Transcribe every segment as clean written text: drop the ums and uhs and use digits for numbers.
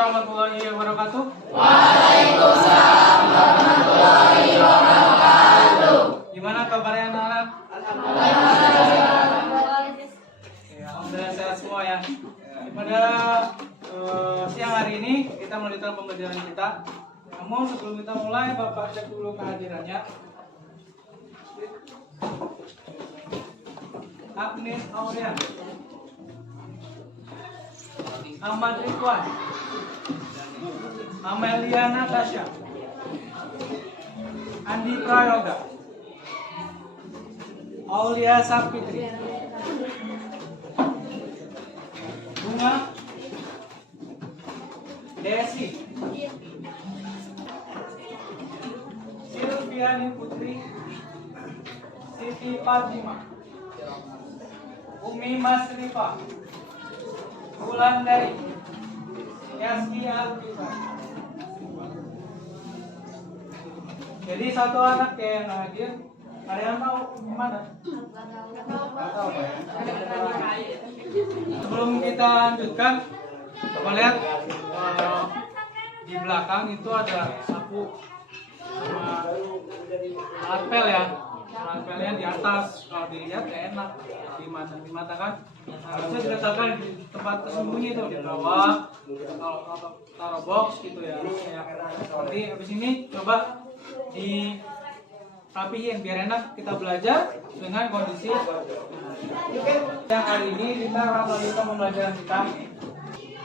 warahmatullahi wabarakatuh. Waalaikumsalam warahmatullahi wabarakatuh. Gimana kabarnya anak-anak? Ya, alhamdulillah sehat semua ya. Pada siang hari ini kita melanjutkan pembelajaran kita. Namun sebelum kita mulai, Bapak cek dulu kehadirannya. Agnes Aurean, Ahmad Ridwan, Amelia Natasha, Andi Prayoga, Aulia Sapitri, Bunga, Desi, Silviani Putri, Siti Fatima, Umi Masrifa, Wulandari, Yaski Alkifa. Jadi satu anak yang hadir, ada yang tahu gimana? Nggak tahu ya. Sebelum kita lanjutkan, coba lihat di belakang itu ada sapu sama alat pel ya. Alat pelnya di atas, kalau dilihat ya enak di mata kan. Harusnya diletakkan di tempat tersembunyi itu di bawah, kalau taruh box gitu ya. Nanti habis ini coba dirapihin biar enak kita belajar dengan kondisi. Yang hari ini kita akan melanjutkan pembelajaran kita.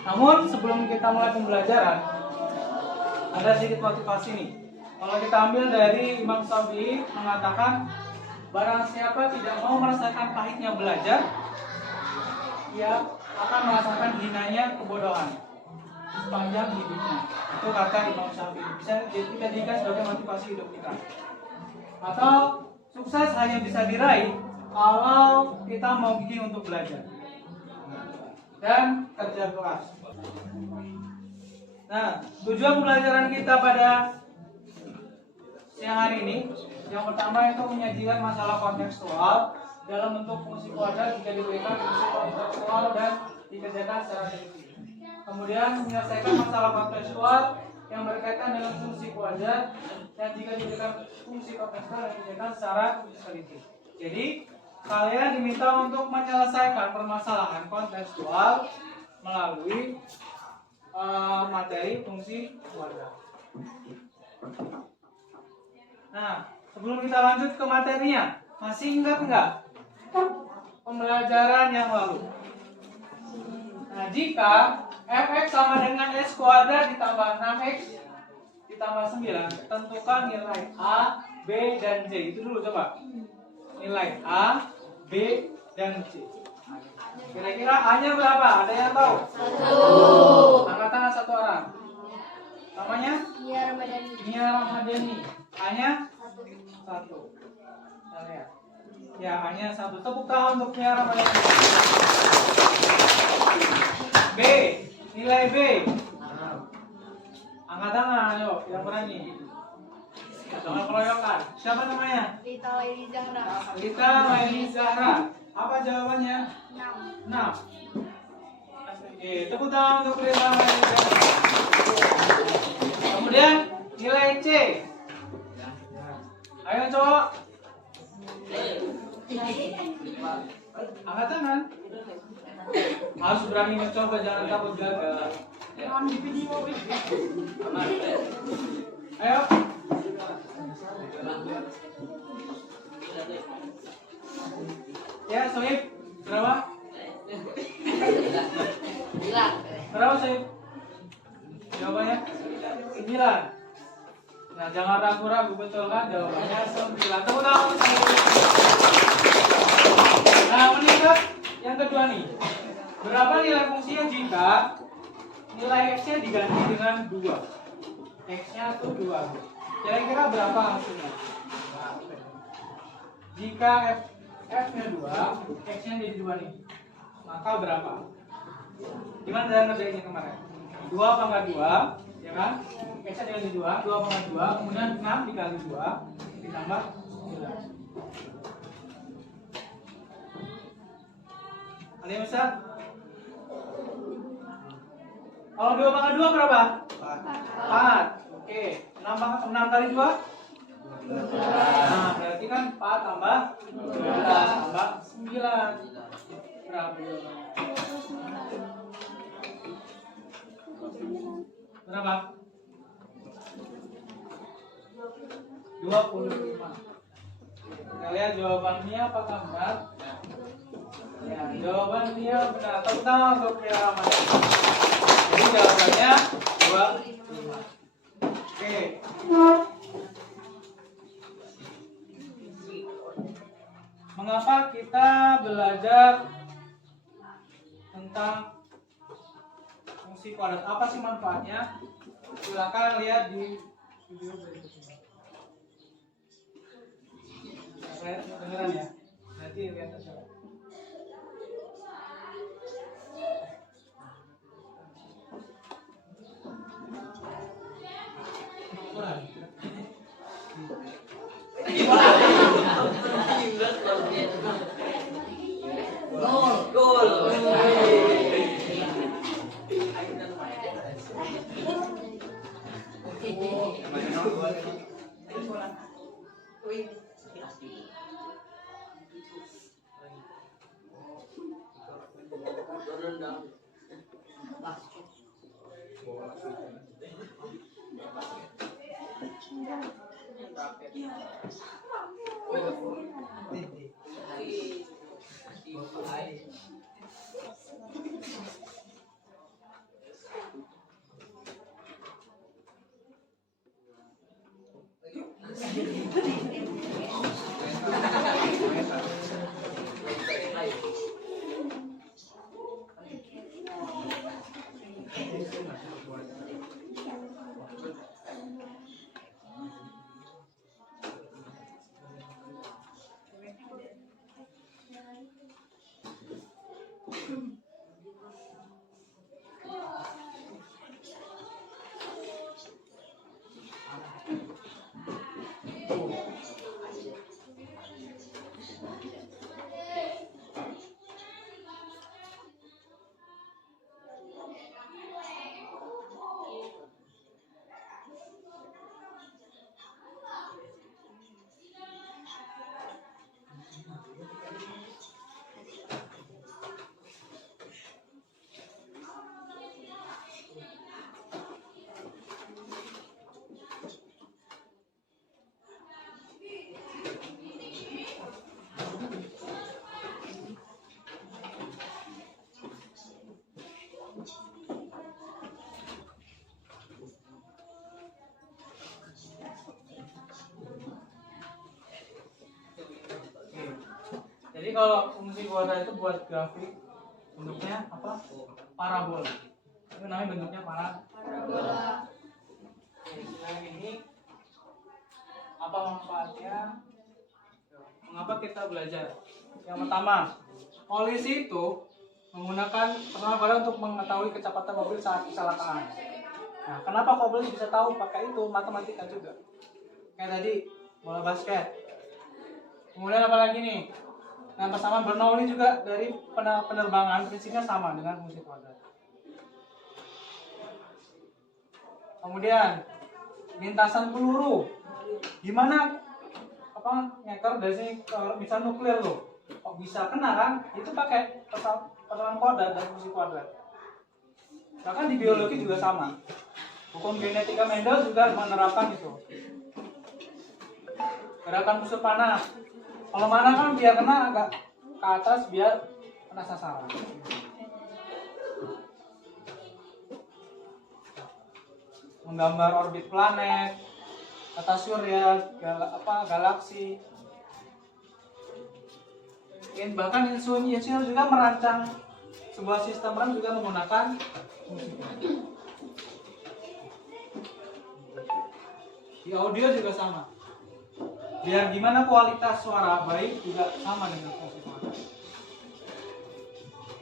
Namun sebelum kita mulai pembelajaran, ada sedikit motivasi nih. Kalau kita ambil dari Imam Syafi'i mengatakan, barang siapa tidak mau merasakan pahitnya belajar, ia akan merasakan hinanya kebodohan sepanjang hidupnya. Itu kata Imam Syafi'i. Bisa kita jadikan sebagai motivasi hidup kita. Atau sukses hanya bisa diraih kalau kita mau gigih untuk belajar dan kerja keras. Nah, tujuan pembelajaran kita pada siang hari ini, yang pertama itu menyajikan masalah kontekstual dalam bentuk fungsi kuadrat jika diberikan fungsi kontekstual dan dikerjakan secara teliti. Kemudian menyelesaikan masalah kontekstual yang berkaitan dengan fungsi kuadrat dan jika diberikan fungsi kontekstual dan dikerjakan secara teliti. Jadi kalian diminta untuk menyelesaikan permasalahan kontekstual melalui materi fungsi kuadrat. Nah, sebelum kita lanjut ke materinya, masih ingat nggak pembelajaran yang lalu? Nah, jika fx sama dengan s kuadrat ditambah 6x ditambah 9, tentukan nilai a, b, dan c. Itu dulu coba. Nilai a, b, dan c. Kira-kira a-nya berapa? Ada yang tahu? 1. Angkat tangan satu orang. Namanya? Nia Ramadhani. A-nya 1. Kita lihat. Ya, A-nya 1. Tepuk tangan untuk Nia Ramadhani. B, nilai B. Angkat tangan, ayo, yang berani. Jangan keroyokan. Siapa namanya? Lita Laili Zahra. Lita Laili Zahra. Apa jawabannya? 6. Oke, tepuk tangan untuk Lita Laili Zahra. Kemudian nilai C. Ayo cowok. Angkat tangan. Harus berani mencoba, jangan takut gagal. Ayo. Ya, Soib. Berapa? Berapa, Soib? Jawabannya 9. Nah, jangan ragu-ragu, betul kan? Jawabannya 9. Tepuk tangan. Nah, meningkat yang kedua nih. Berapa nilai fungsinya jika nilai x-nya diganti dengan 2? X-nya tuh 2. Kira-kira berapa hasilnya? Jika f-nya 2, x-nya jadi 2 nih. Maka berapa? Gimana cara ngerjainnya kemarin? 2 pangkat 2, ya kan? X-nya dikali 2, 2 pangkat 2, kemudian 6 dikali 2, ditambah 9. Ada yang bisa? Kalau 2 pangkat 2 berapa? 4. Oke. 6 kali 2? Nah, berarti kan 4 tambah 12 tambah 9. Berapa? Berapa? 25. Kita lihat jawabannya apakah benar? Ya, jawabannya benar. Tepuk tangan untuk Pria Rahman. Jadi jawabannya 25. Oke. Mengapa kita belajar tentang fungsi kuadrat? Apa sih manfaatnya? Silakan lihat di video berikutnya. Saya dengeran ya. Nanti lihat aja. Jadi kalau fungsi kuadrat itu buat grafik bentuknya apa? Parabola. Itu namanya bentuknya parabola. Sekarang ini apa manfaatnya? Mengapa kita belajar? Yang pertama, polisi itu menggunakan pesawat kuadrat untuk mengetahui kecepatan mobil saat kecelakaan. Nah, kenapa kok polisi bisa tahu pakai itu? Matematika juga. Kayak tadi bola basket. Kemudian apa lagi nih? Nah, persamaan Bernoulli juga dari penerbangan prinsipnya sama dengan fungsi kuadrat. Kemudian lintasan peluru, gimana apa ngeker dari sini ke misal nuklir loh, kok bisa kena kan? Itu pakai persamaan kuadrat dan fungsi kuadrat. Bahkan di biologi juga sama. Hukum genetika Mendel juga menerapkan itu. Gerakan busur panah. Kalau mana kan biar kena agak ke atas biar kena sasaran. Menggambar orbit planet, tata surya, galaksi. Bahkan insinyur juga merancang sebuah sistem rem juga menggunakan fungsi. Di audio juga sama. Biar gimana kualitas suara baik juga sama dengan fungsi kuadrat.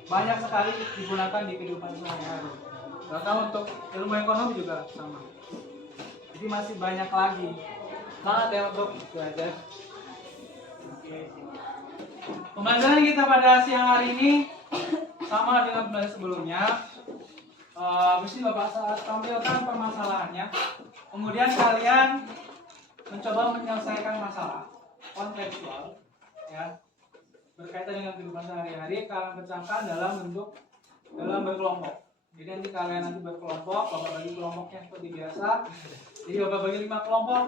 Banyak sekali digunakan di kehidupan sehari-hari. Bahkan untuk ilmu ekonomi juga sama. Jadi masih banyak lagi. Semangat ya untuk belajar. Oke. Pembelajaran kita pada siang hari ini sama dengan pembelajaran sebelumnya. Di sini Bapak saat tampilkan permasalahannya. Kemudian kalian mencoba menyelesaikan masalah kontekstual, ya, berkaitan dengan kehidupan sehari-hari. Kalian pecahkan dalam berkelompok. Jadi nanti kalian berkelompok, Bapak bagi kelompoknya seperti biasa. Jadi Bapak bagi 5 kelompok.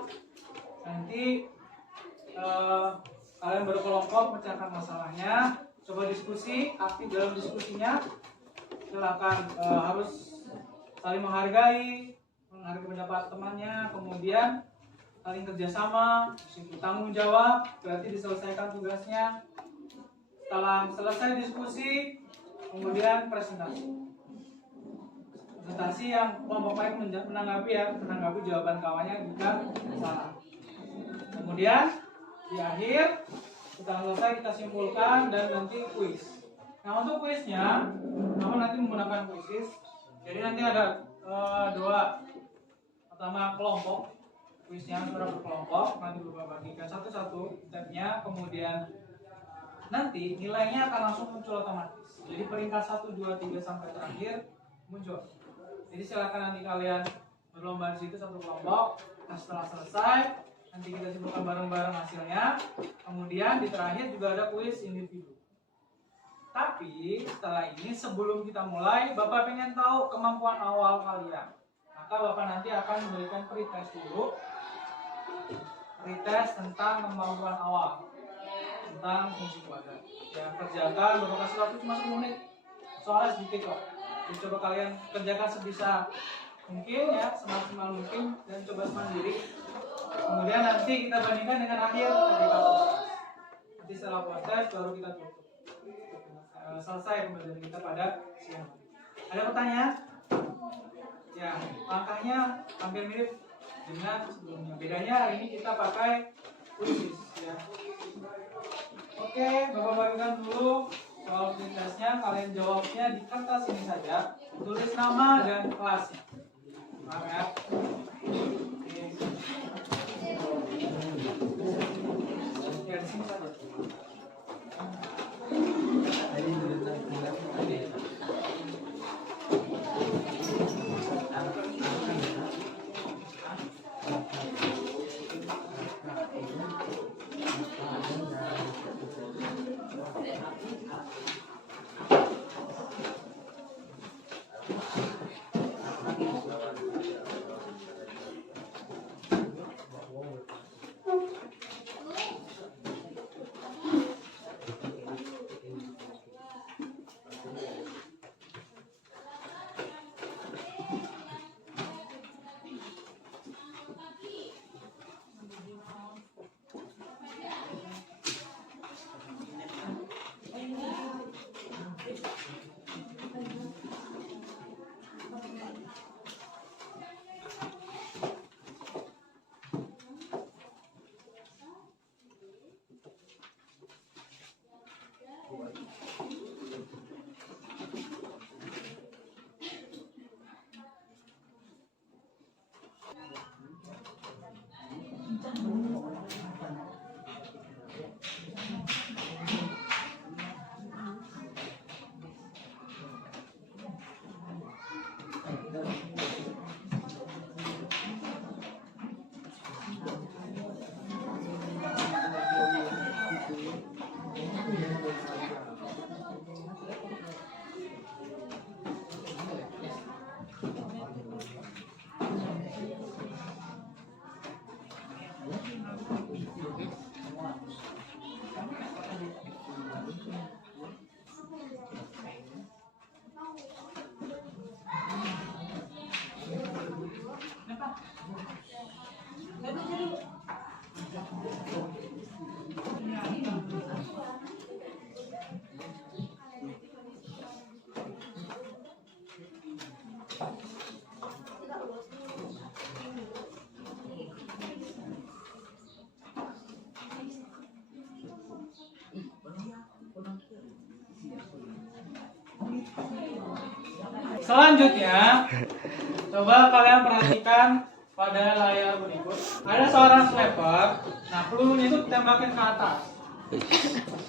Nanti kalian berkelompok pecahkan masalahnya, coba diskusi, aktif dalam diskusinya. Silakan harus saling menghargai pendapat temannya, kemudian saling kerjasama, tanggung jawab, berarti diselesaikan tugasnya. Setelah selesai diskusi, kemudian presentasi yang kelompok lain menanggapi jawaban kawannya jika salah. Kemudian di akhir setelah selesai kita simpulkan dan nanti kuis. Nah, untuk kuisnya kamu nanti menggunakan kuisis. Jadi nanti ada 2. Pertama kelompok, kuisnya secara berkelompok, nanti Bapak bagikan satu-satu tabnya, kemudian nanti nilainya akan langsung muncul otomatis. Jadi peringkat 1, 2, 3 sampai terakhir muncul. Jadi silakan nanti kalian berlomba di situ satu kelompok. Nah, setelah selesai nanti kita simpulkan bareng-bareng hasilnya. Kemudian di terakhir juga ada kuis individu. Tapi setelah ini sebelum kita mulai, Bapak pengen tahu kemampuan awal kalian. Maka Bapak nanti akan memberikan pretest dulu. Pretest tentang kemampuan awal tentang fungsi kuadrat. Ya, kerjakan Bapak kasih waktu cuma 10 menit. Soalnya sedikit kok. Jadi coba kalian kerjakan sebisa mungkin ya, semaksimal mungkin, dan coba sendiri. Kemudian nanti kita bandingkan dengan akhir ketika proses. Nanti setelah proses baru kita tutup. Selesai pembelajaran kita pada siang hari. Ada pertanyaan? Ya, langkahnya hampir mirip dengan sebelumnya. Bedanya hari ini kita pakai kuisis ya. Oke, Bapak bagikan dulu soal pretestnya. Kalian jawabnya di kertas ini saja. Tulis nama dan kelasnya. Maaf ya. Ya, di sini saja. Selanjutnya, coba kalian perhatikan pada layar berikut. Ada seorang sniper. Nah, pelurunya itu ditembakin ke atas.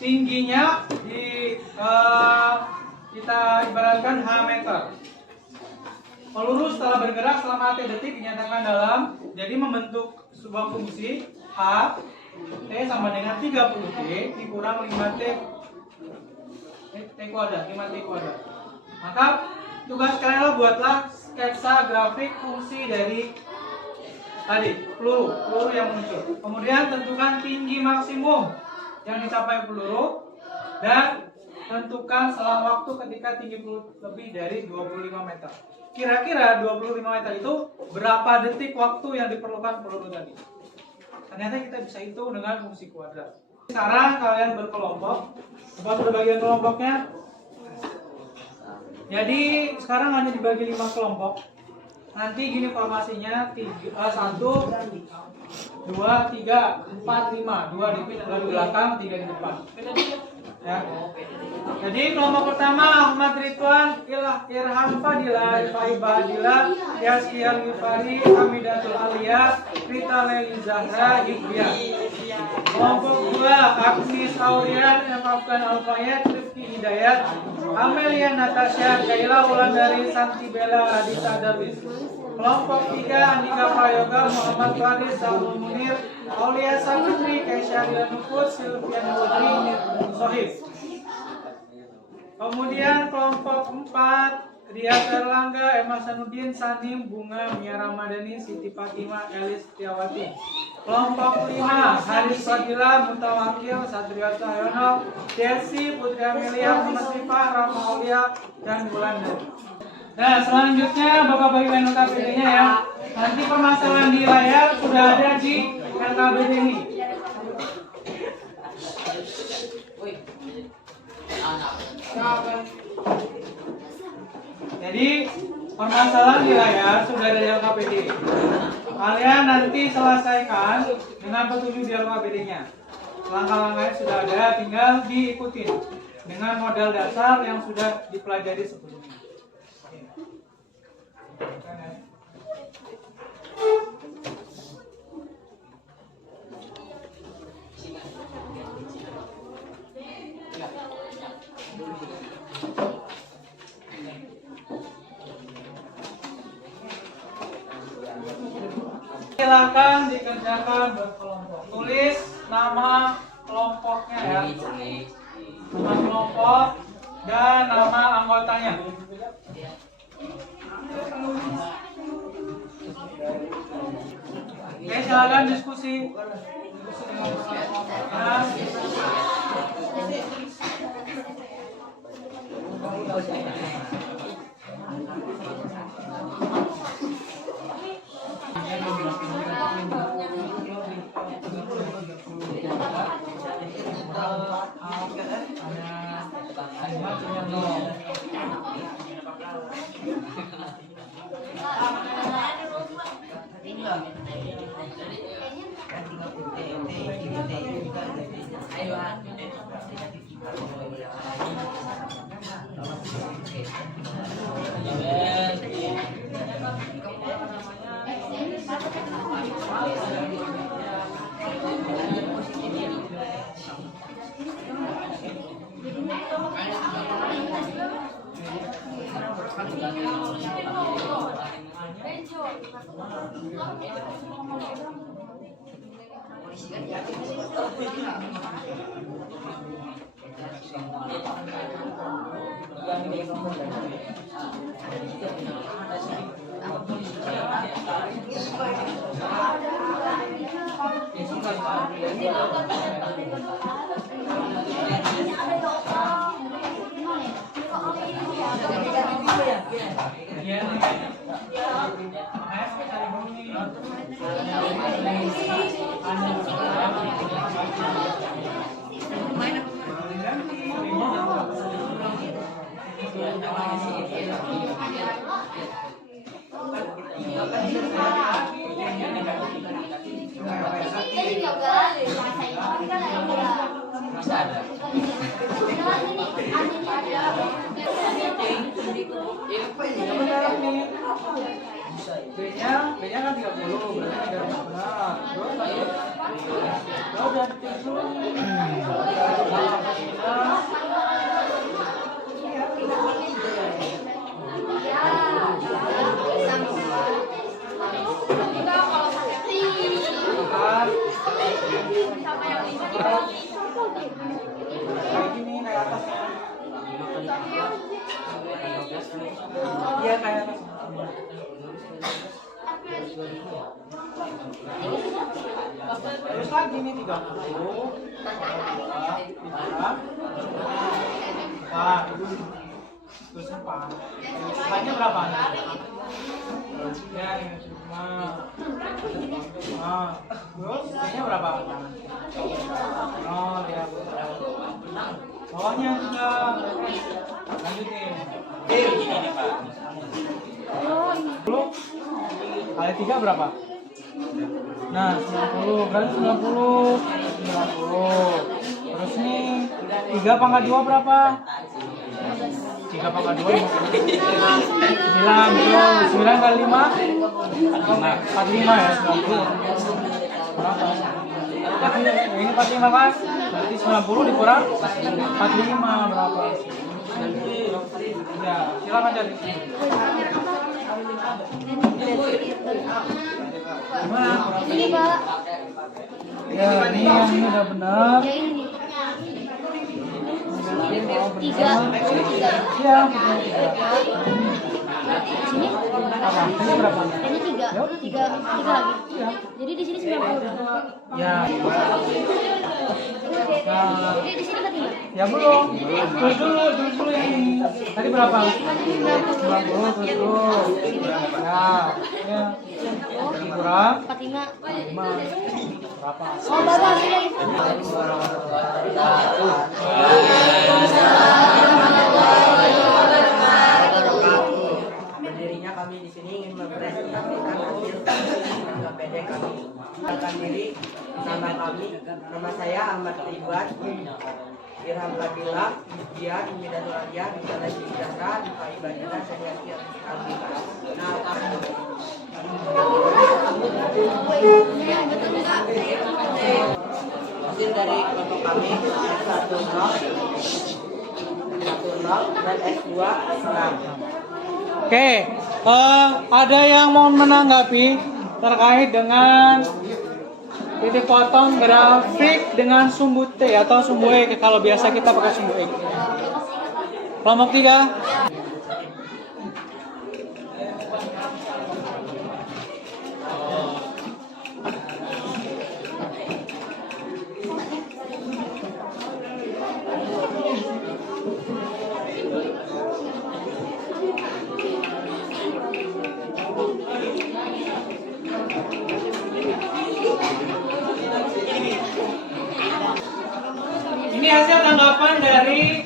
Tingginya kita ibaratkan H meter. Peluru setelah bergerak selama T detik dinyatakan dalam, jadi membentuk sebuah fungsi H T sama dengan 30T dikurang 5T kuadrat, 5T kuadrat. Maka tugas kalian adalah buatlah sketsa grafik fungsi dari tadi peluru yang muncul. Kemudian tentukan tinggi maksimum yang dicapai peluru dan tentukan selang waktu ketika tinggi peluru lebih dari 25 meter. Kira-kira 25 meter itu berapa detik waktu yang diperlukan peluru tadi? Ternyata kita bisa hitung dengan fungsi kuadrat. Sekarang kalian berkelompok. Coba sudah bagian kelompoknya. Jadi sekarang hanya dibagi 5 kelompok. Nanti gini formasinya 1, 2, 3, 4, 5. 2 di belakang, 3 di depan. Ya. Jadi kelompok pertama Ahmad Ridwan, Irham Fadila, Rifai Badila, Yaskia Gifari, Hamidatul Alia, Rita Leli Zahra, Hibria. Kelompok 2 Agnis Aurian, Afgan Alfayet, Rifki Hidayat, Amelia Natasha, Kaila Wulandari, Santi Bella, Adita Darwis. Kelompok 3 Andika Prayoga, Muhammad Faris, Saul Munir, Aulia Saputri, Keisha Nufus, Silviana Putri, Sohib. Kemudian kelompok 4 Riyad Erlangga, Emma Sanudin, Sanim, Bunga, Mia Ramadhani, Siti Fatimah, Elis Setiawati. Kelompok 5 Haris Fadila, Mutawakil, Satrio Cahyono, Desi, Putri Amelia, Musifah, Rama Aulia, dan Wulandari. Nah, selanjutnya Bapak bagikan LKPD-nya ya. Nanti permasalahan di layar sudah ada di LKPD ini. Jadi permasalahan di layar sudah ada di LKPD. Kalian nanti selesaikan dengan petunjuk di LKPD-nya. Langkah-langkahnya sudah ada, tinggal diikutin dengan modal dasar yang sudah dipelajari sebelumnya. Silakan dikerjakan berkelompok. Tulis nama kelompoknya ya. Nama kelompok dan nama anggotanya. Oke, silakan diskusi. B-nya kan 30, berarti 314. Terus lagi nih 30. Nah, terus 4. Sisanya berapa? Ya, ini cuma. Nah, terus sisanya berapa? 0 ya. Bawahnya juga. Lanjutin. Begini nih Pak. 10 kali 3 berapa? Nah, 90 berarti 90. Terus nih 3 pangkat 2 berapa? 3 pangkat 2 9. 9 kali 5 45 ya, 90. Berapa? Ini 45 kan? Berarti 90 dikurang 45 berapa? Ya, silakan cari. Gimana? Ini Pak. Ya, ini udah benar. Ya ini nih. Oh, 3. Iya, betul. Sini Apa? Ini berapa? ini 3. 3 lagi. Jadi di sini 90. Ya. Nah, Jadi di sini 45. ya belum. Terus dulu yang ini. Tadi berapa? 90 terus. Ya. Kurang 45. 5. Berapa? Oh, Bapak sini. Berdirinya kami di sini ingin mempresentasikan hasil KPD kami. Akan diri, nama saya Ahmad Ridwan, Irham Kabila, Dian, Midatul Adia, Bicara Jidara, Dipa Ibadina, Seniati Albina. Hasil dari kelompok kami S1 0, dan S2 6. Oke, ada yang mau menanggapi terkait dengan titik potong grafik dengan sumbu T atau sumbu E kalau biasa kita pakai sumbu E. Kelompok 3. Ini hasil tanggapan dari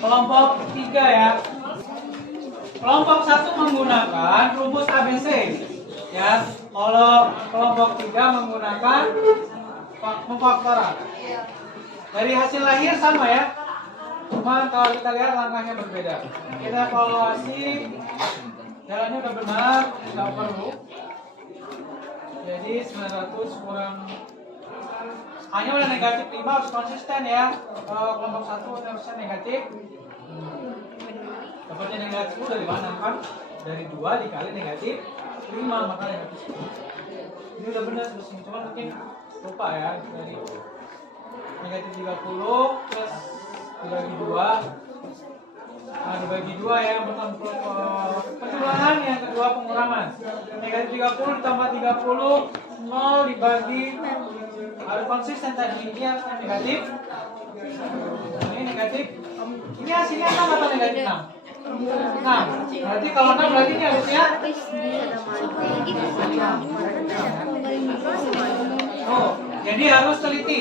kelompok 3 ya. Kelompok 1 menggunakan rumus ABC ya. Kalau kelompok 3 menggunakan pemfaktoran. Dari hasil lahir sama ya. Cuma kalau kita lihat langkahnya berbeda. Kita evaluasi jalannya udah benar, nggak perlu. Jadi 900 kurang hanya udah negatif 5 harus konsisten ya. Kalau kelompok 1 harusnya negatif. Dapatnya negatif 10 dari mana kan? Dari 2 dikali negatif 5 maka negatif 10. Ini udah benar sebetulnya, cuma mungkin lupa ya. Dari negatif 30 plus dibagi 2. Nah, dibagi 2 ya, yang pertama pengurangan, yang kedua pengurangan. Negatif 30 ditambah 30, 0 dibagi, harus konsisten tadi. Ini yang negatif. Ini negatif. Ini hasilnya 6 atau negatif 6? 6. Berarti kalau 6 berarti ini harusnya oh, jadi harus teliti.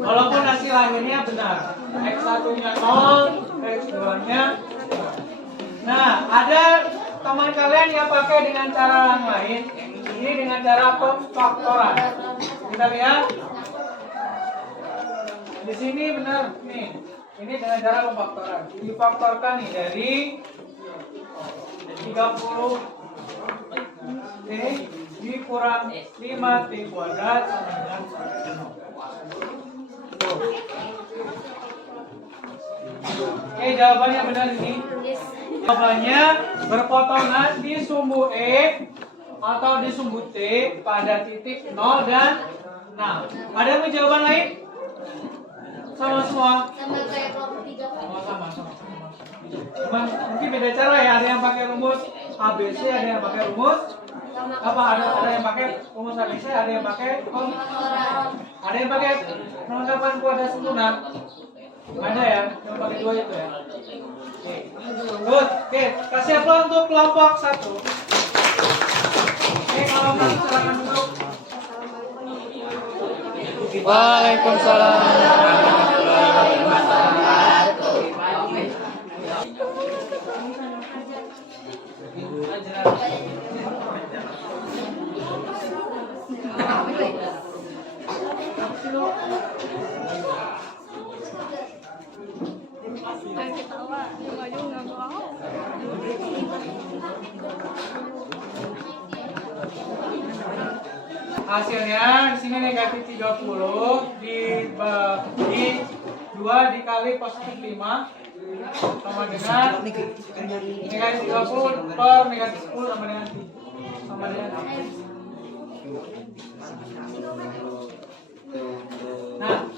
Walaupun hasil akhirnya benar, X1-nya 0, X2-nya. Nah, ada teman kalian yang pakai dengan cara yang lain. Ini dengan cara pemfaktoran. Kita lihat. Di sini benar nih. Ini dengan cara pemfaktoran. Difaktorkan nih dari 30 T dikurang 5 T kuadrat sama dengan 0. Oke, jawabannya benar ini. Jawabannya berpotongan di sumbu E atau di sumbu T pada titik 0 dan 6. Ada yang jawaban lain? Sama semua? Sama kayak kelompok 3. Oh, sama. Cuman mungkin beda cara ya. Ada yang pakai rumus ABC, ada yang pakai rumus Apa ada yang pakai rumus ABC, ada yang pakai ada yang pakai perlengkapan kuadrat sempurna. Ada ya, yang pakai 2 itu ya. Oke. Good. Oke, kasih aplaus untuk kelompok 1. Oke, kelompok 1 silakan duduk. Waalaikumsalam. Hasilnya di sini negatif 30 dibagi 2 dikali positif 5 sama dengan negatif 30 per negatif 10 sama dengan Nah,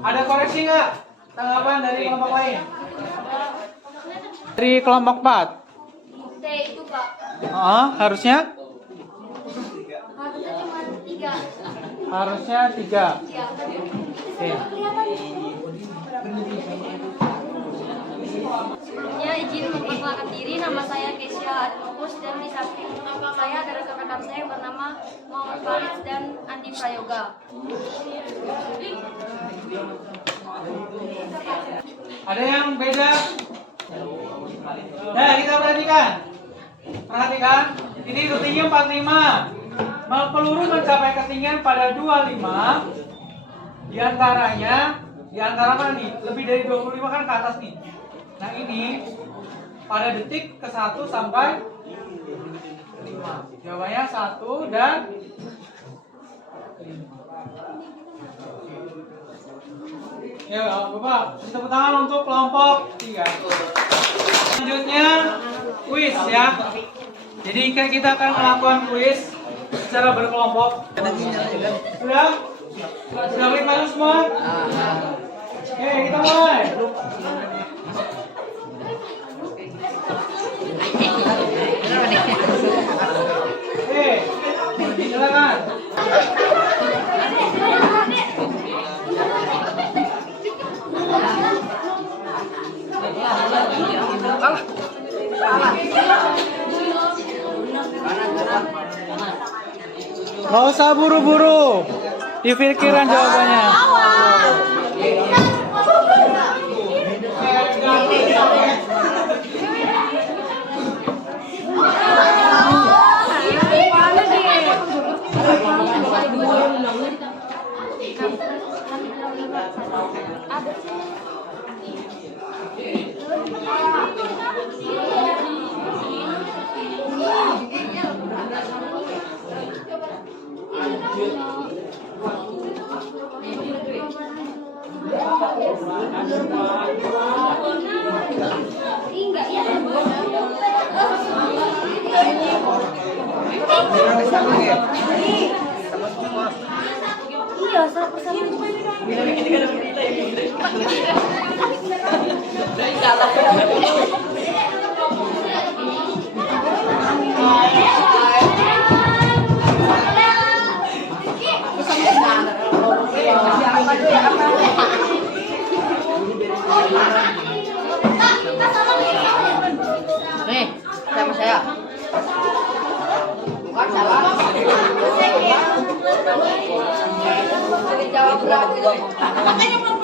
ada koreksi nggak? Tanggapan dari kelompok lain? Dari kelompok 4? T itu Pak. Harusnya? Harusnya cuma 3. Harusnya 3. Iya. Oke. Sebelumnya izin memperkenalkan diri, nama saya Kesia Adnokus dan di samping saya ada rekan-rekan saya yang bernama Muhammad Farid dan Andi Prayoga. Ada yang beda? Nah, kita perhatikan. Ini rutinnya 45. Peluru mencapai ketinggian pada 25. Di antara mana nih? Lebih dari 25 kan ke atas nih. Nah, ini pada detik ke 1 sampai 5. Jawabannya 1 dan 5. Ya, Bapak, tepuk tangan untuk kelompok 3. Selanjutnya kuis ya. Jadi kita akan melakukan kuis secara berkelompok. Sudah? Sudah balik mana semua? Oke, kita mulai. Oke, silakan. Gak usah buru-buru, dipikiran jawabannya. Enggak ya. Iya, sama. Nih, sama saya. Bukan salah. Jawab berapa? Makanya belum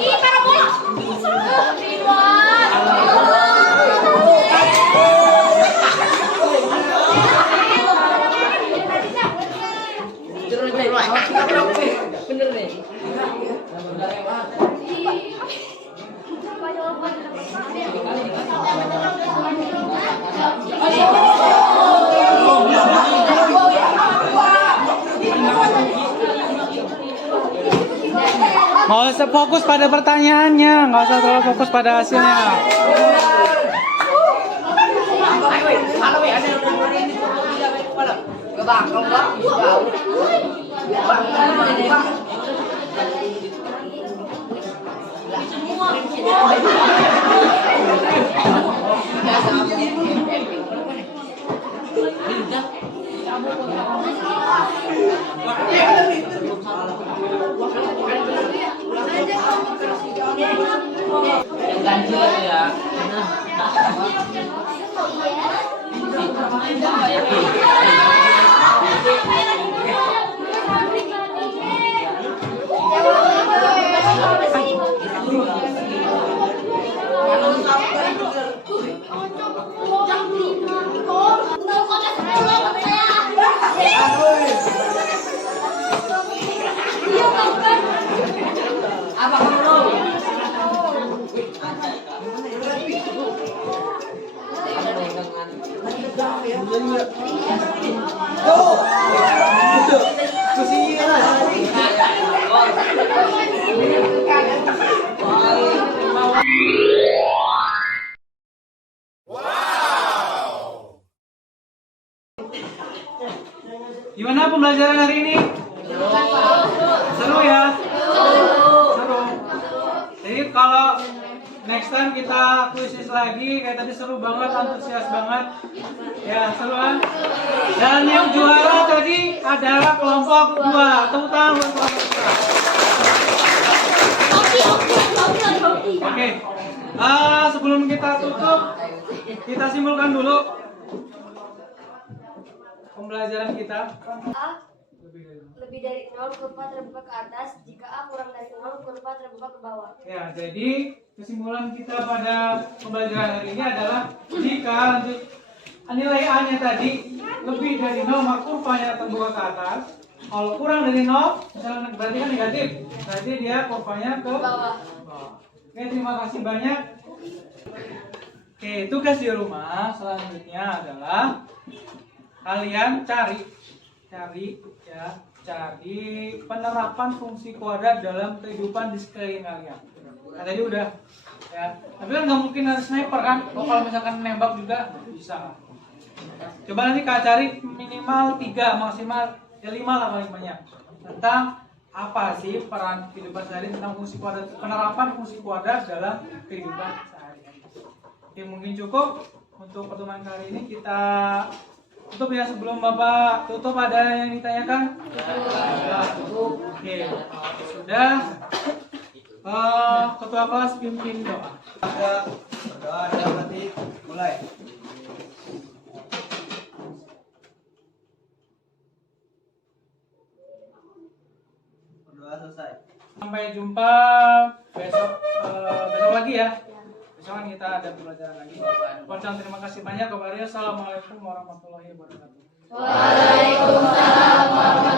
Ih, para bola. Bener nih. Nggak usah fokus pada pertanyaannya, nggak usah terlalu fokus pada hasilnya. bakal nggak jauh. Ganjil ya. Apa kamu? Gimana pembelajaran hari ini? Seru ya? Seru. Jadi kalau next time kita kuisis lagi, kayak tadi seru banget, antusias banget. Ya, seru kan? Dan yang juara tadi adalah kelompok 2. Tepuk tangan buat kelompok 2. Oke. Sebelum kita tutup, kita simpulkan dulu pembelajaran kita. A lebih dari 0 kurva terbuka ke atas, jika A kurang dari 0 kurva terbuka ke bawah. Ya, jadi kesimpulan kita pada pembelajaran hari ini adalah jika nanti nilai A-nya tadi lebih dari 0 maka kurvanya terbuka ke atas. Kalau kurang dari 0, misalnya berarti kan negatif. Berarti dia kurvanya ke Bawah. bawah. Oke, terima kasih banyak. Oke, tugas di rumah selanjutnya adalah kalian cari penerapan fungsi kuadrat dalam kehidupan di sekeliling kalian. Nah, tadi udah ya. Tapi kan nggak mungkin harus sniper kan? Kalau misalkan nembak juga bisa. Coba nanti kalian cari minimal 3, maksimal ya 5 lah paling banyak. Tentang apa sih peran kehidupan sehari tentang fungsi kuadrat, penerapan fungsi kuadrat dalam kehidupan sehari. Oke, mungkin cukup untuk pertemuan kali ini. Kita tutup ya. Sebelum Bapak tutup, ada yang ditanyakan? Oke, sudah. Ketua kelas pimpin doa. Berdoa dalam hati, mulai. Berdoa selesai. Sampai jumpa besok lagi ya. Besok kan kita ada pelajaran lagi. Ucapkan terima kasih banyak kepada. Assalamualaikum warahmatullahi wabarakatuh. Waalaikumsalam.